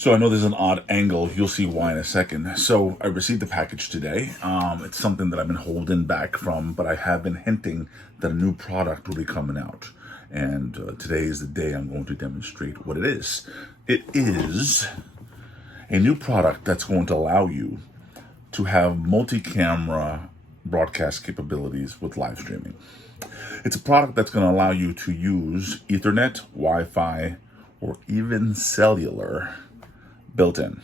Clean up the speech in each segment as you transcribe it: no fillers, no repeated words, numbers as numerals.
So I know there's an odd angle. You'll see why in a second. So I received the package today. It's something that I've been holding back from, but I have been hinting that a new product will be coming out. And today is the day I'm going to demonstrate what it is. It is a new product that's going to allow you to have multi-camera broadcast capabilities with live streaming. It's a product that's going to allow you to use Ethernet, Wi-Fi, or even cellular built in.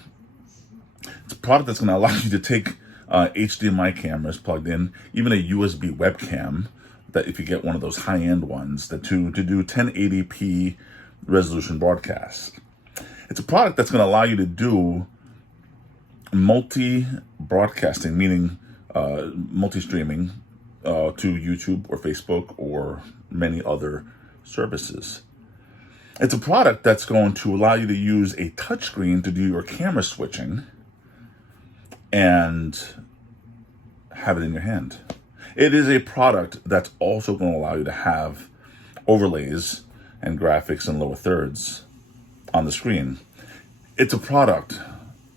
It's a product that's going to allow you to take HDMI cameras plugged in, even a USB webcam, that if you get one of those high-end ones, to do 1080p resolution broadcasts. It's a product that's going to allow you to do multi-broadcasting, meaning multi-streaming to YouTube or Facebook or many other services. It's a product that's going to allow you to use a touchscreen to do your camera switching and have it in your hand. It is a product that's also going to allow you to have overlays and graphics and lower thirds on the screen. It's a product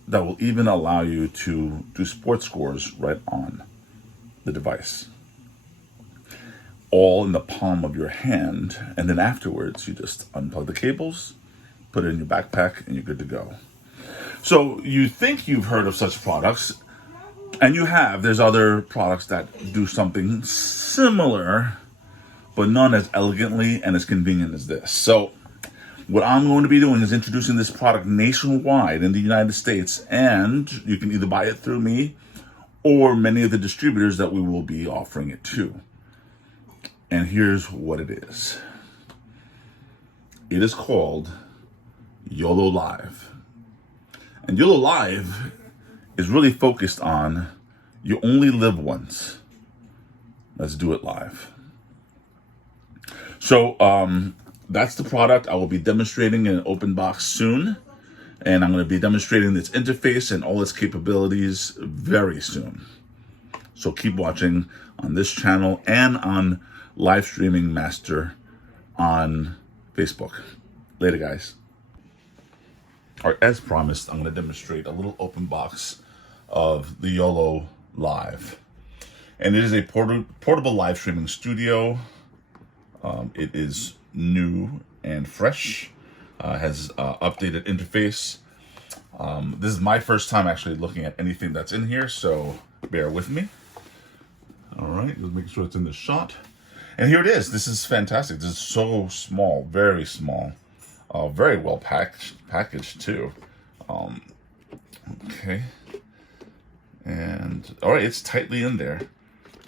that will even allow you to do sports scores right on the device, all in the palm of your hand, and then afterwards you just unplug the cables, put it in your backpack, and you're good to go. So you think you've heard of such products, and you have. There's other products that do something similar, but none as elegantly and as convenient as this. So what I'm going to be doing is introducing this product nationwide in the United States, and you can either buy it through me or many of the distributors that we will be offering it to. And here's what it is. It is called YoloLive. And YoloLive is really focused on you only live once. Let's do it live. So that's the product. I will be demonstrating in an open box soon. And I'm going to be demonstrating its interface and all its capabilities very soon. So keep watching on this channel and on Livestreaming Master on Facebook. Later, guys. All right, as promised, I'm going to demonstrate a little open box of the YoloLive. And it is a portable live streaming studio. It is new and fresh. Has updated interface. This is my first time actually looking at anything that's in here, so bear with me. All right, let's make sure it's in the shot. And here it is. This is fantastic. This is so small, very small, very well packaged too. Okay. And all right, it's tightly in there.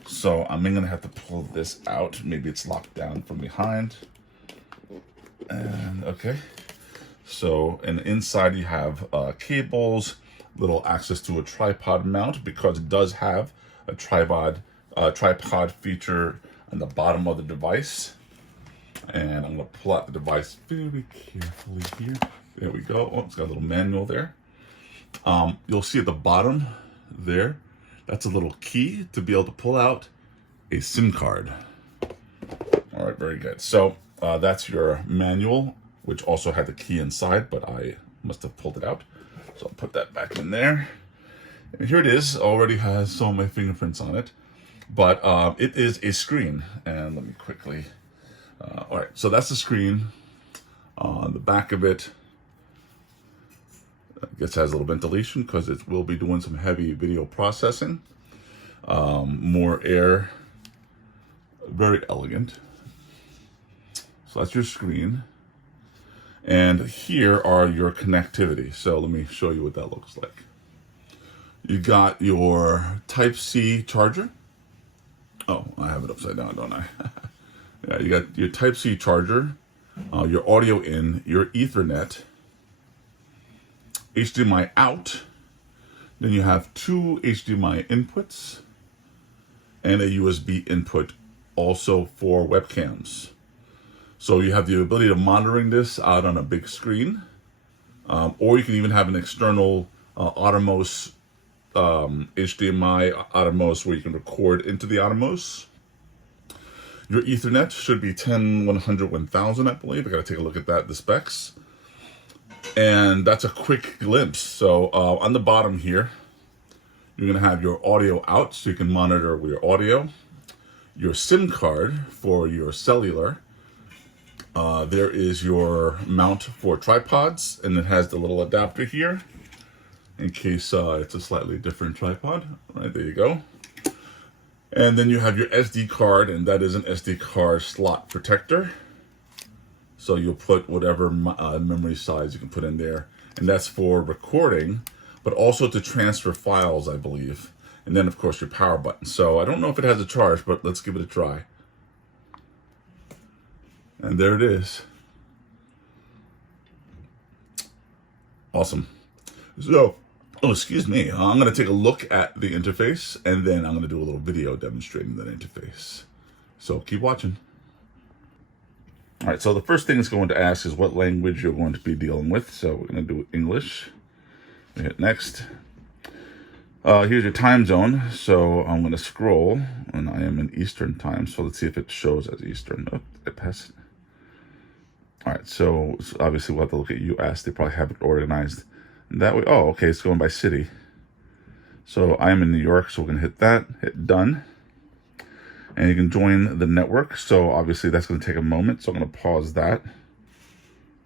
So I'm gonna have to pull this out. Maybe it's locked down from behind. And okay. So, and inside you have cables, little access to a tripod mount, because it does have a tripod feature on the bottom of the device. And I'm going to pull out the device very carefully here. There we go. Oh, it's got a little manual there. You'll see at the bottom there, that's a little key to be able to pull out a SIM card. All right, very good. So that's your manual, which also had the key inside, but I must have pulled it out. So I'll put that back in there. And here it is. Already has some of my fingerprints on it. But it is a screen, and let me quickly, all right, so that's the screen. On the back of it, I guess has a little ventilation because it will be doing some heavy video processing. More air, very elegant. So that's your screen. And here are your connectivity. So let me show you what that looks like. You got your Type-C charger. Oh, I have it upside down, don't I? Yeah, you got your Type-C charger, your audio in, your Ethernet, HDMI out, then you have two HDMI inputs, and a USB input also for webcams. So you have the ability to monitoring this out on a big screen, or you can even have an external Atomos HDMI Atomos where you can record into the Atomos. Your Ethernet should be 10, 100, 1000, I believe. I gotta take a look at that, the specs. And that's a quick glimpse. So on the bottom here, you're going to have your audio out so you can monitor your audio, your SIM card for your cellular. There is your mount for tripods, and it has the little adapter here in case it's a slightly different tripod. Right, there you go. And then you have your SD card, and that is an SD card slot protector. So you'll put whatever memory size you can put in there. And that's for recording, but also to transfer files, I believe. And then, of course, your power button. So I don't know if it has a charge, but let's give it a try. And there it is. Awesome. So, oh, excuse me. I'm going to take a look at the interface, and then I'm going to do a little video demonstrating that interface. So keep watching. All right, so the first thing it's going to ask is what language you're going to be dealing with. So we're going to do English. We hit next. Here's your time zone. So I'm going to scroll, and I am in Eastern time. So let's see if it shows as Eastern. Oh, I passed it. All right, so obviously we'll have to look at US. They probably have it organized that way. Oh, okay, it's going by city. So I'm in New York, so we're going to hit that, hit done. And you can join the network. So obviously that's going to take a moment. So I'm going to pause that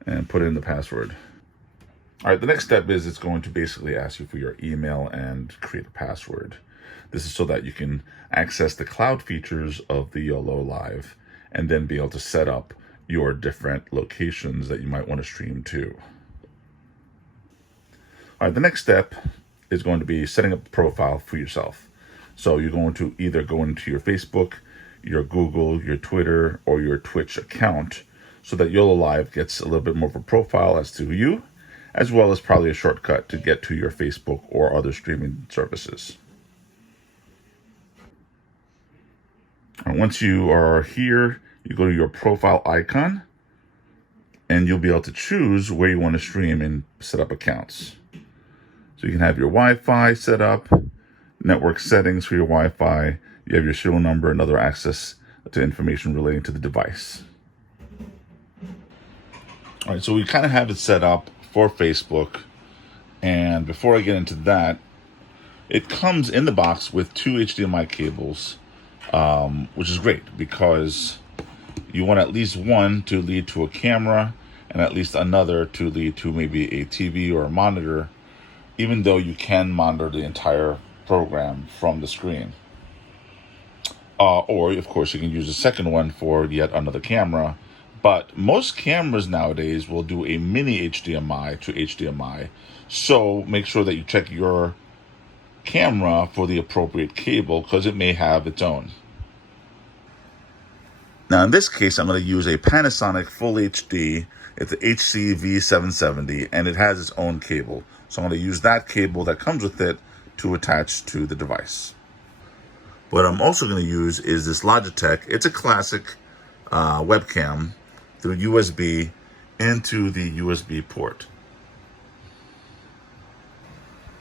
and put in the password. All right, the next step is it's going to basically ask you for your email and create a password. This is so that you can access the cloud features of the YoloLive and then be able to set up your different locations that you might want to stream to. All right, the next step is going to be setting up a profile for yourself. So you're going to either go into your Facebook, your Google, your Twitter, or your Twitch account so that YoloLive gets a little bit more of a profile as to you, as well as probably a shortcut to get to your Facebook or other streaming services. And once you are here, you go to your profile icon, and you'll be able to choose where you want to stream and set up accounts. So you can have your Wi-Fi set up, network settings for your Wi-Fi, you have your serial number and other access to information relating to the device. All right, so we kind of have it set up for Facebook. And before I get into that, it comes in the box with two HDMI cables, which is great because you want at least one to lead to a camera and at least another to lead to maybe a TV or a monitor, even though you can monitor the entire program from the screen. Or, of course, you can use a second one for yet another camera. But most cameras nowadays will do a mini HDMI to HDMI. So make sure that you check your camera for the appropriate cable because it may have its own. Now, in this case, I'm going to use a Panasonic Full HD. It's the HCV770, and it has its own cable. So I'm going to use that cable that comes with it to attach to the device. What I'm also going to use is this Logitech. It's a classic webcam through USB into the USB port.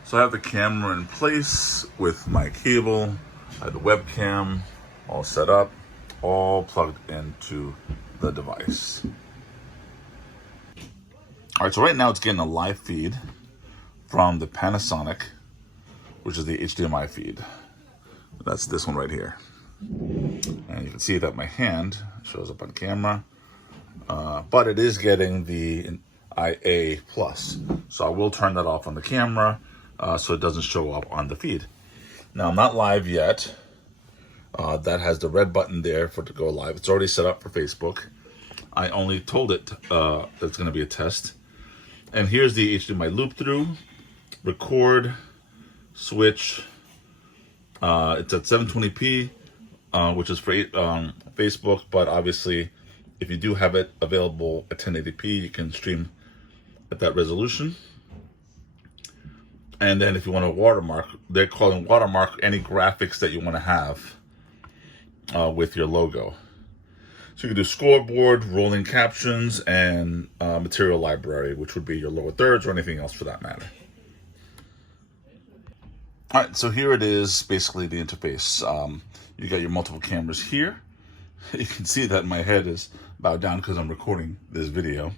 So I have the camera in place with my cable. I have the webcam all set up, all plugged into the device. All right, so right now it's getting a live feed from the Panasonic, which is the HDMI feed. That's this one right here. And you can see that my hand shows up on camera, but it is getting the IA+. So I will turn that off on the camera so it doesn't show up on the feed. Now, I'm not live yet. That has the red button there for it to go live. It's already set up for Facebook. I only told it that it's going to be a test. And here's the HDMI loop through, record, switch. It's at 720p, which is for Facebook, but obviously if you do have it available at 1080p, you can stream at that resolution. And then if you want to watermark, they're calling watermark any graphics that you want to have with your logo. So you can do scoreboard, rolling captions, and material library, which would be your lower thirds or anything else for that matter. All right, so here it is, basically the interface. You got your multiple cameras here. You can see that my head is bowed down because I'm recording this video.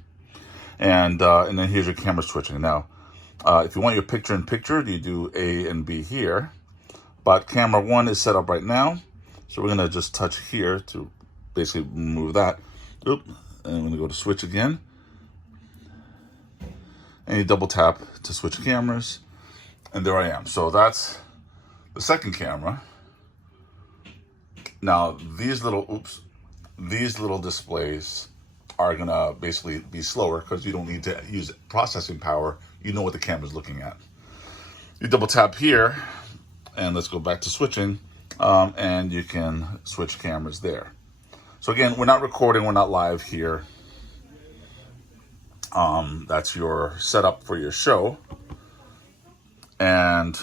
And then here's your camera switching. Now, if you want your picture-in-picture, you do A and B here. But camera 1 is set up right now. So we're going to just touch here to basically remove that. Oop. And I'm going to go to switch again. And you double tap to switch cameras. And there I am. So that's the second camera. Now, these little displays are going to basically be slower because you don't need to use processing power. You know what the camera's looking at. You double tap here, and let's go back to switching, and you can switch cameras there. So again, we're not recording, we're not live here. That's your setup for your show. And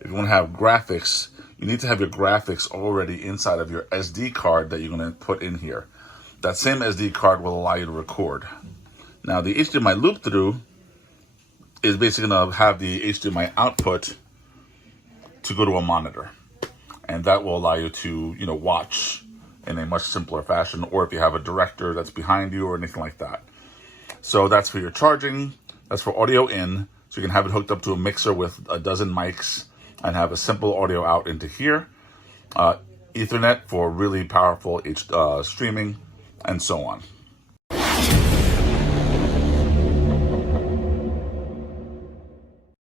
if you want to have graphics, you need to have your graphics already inside of your SD card that you're going to put in here. That same SD card will allow you to record. Now, the HDMI loop through is basically going to have the HDMI output to go to a monitor. And that will allow you to, watch in a much simpler fashion, or if you have a director that's behind you or anything like that. So that's for your charging. That's for audio in. So you can have it hooked up to a mixer with a dozen mics and have a simple audio out into here. Ethernet for really powerful streaming, and so on.